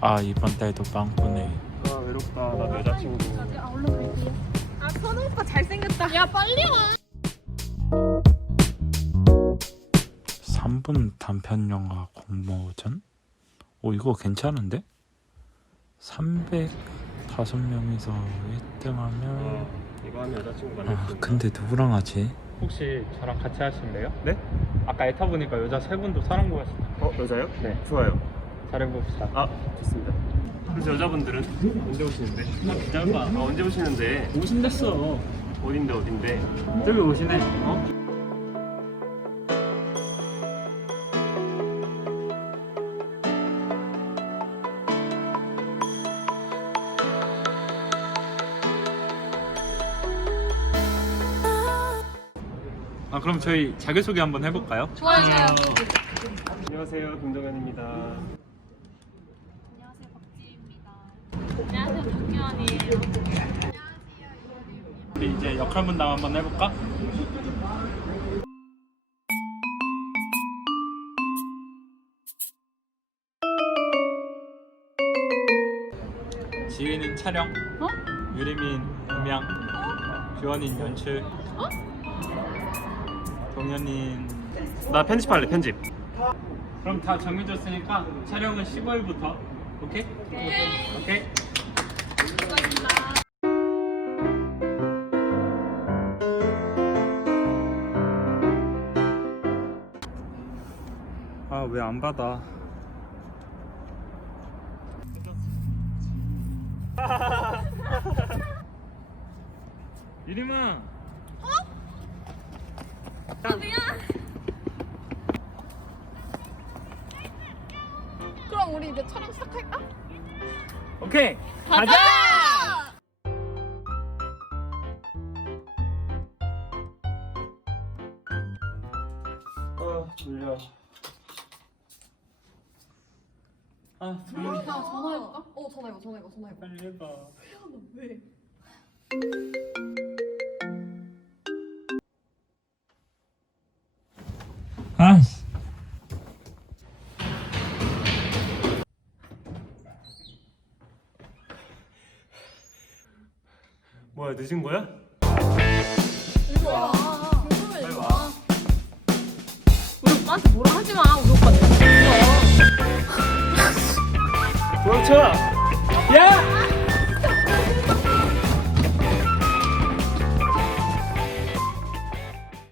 아 이번 달도 빵꾸네 아 외롭다 나 여자친구 아 얼른 갈게요. 아 선우 오빠 잘생겼다. 야 빨리 와. 3분 단편 영화 공모전? 오 이거 괜찮은데? 305명이서 1등하면 어, 이거 하면 여자친구 만날 수아 있나? 근데 누구랑 하지? 혹시 저랑 같이 하실래요? 네? 아까 에타 보니까 여자 세 분도 사람 구하시다. 어 여자요? 네. 좋아요 잘해봅시다. 아 좋습니다 그래서 여자분들은 언제 오시는데? 아 기다려봐 아, 언제 오시는데? 오신댔어. 어딘데 어딘데? 저기 오시네. 어? 아 그럼 저희 자기소개 한번 해볼까요? 좋아요. 안녕하세요 김동현입니다 우리 이제 역할 분담 한번 해볼까? 지은인 촬영, 어? 유리민 음향, 규원인 연출, 동현인 나 편집할래 편집 그럼 다 정해졌으니까 촬영은 15일부터 오케이? 오케이. 아 왜 안 받아? 유리마 그럼 우리 이제 촬영 시작할까? 오케이 가자. 아 졸려 아 동현이 나 전화해볼까? 어 전화해봐 전화해봐 전화해봐. 빨리 해봐 왜? 아이씨 뭐야 늦은 거야? Yeah?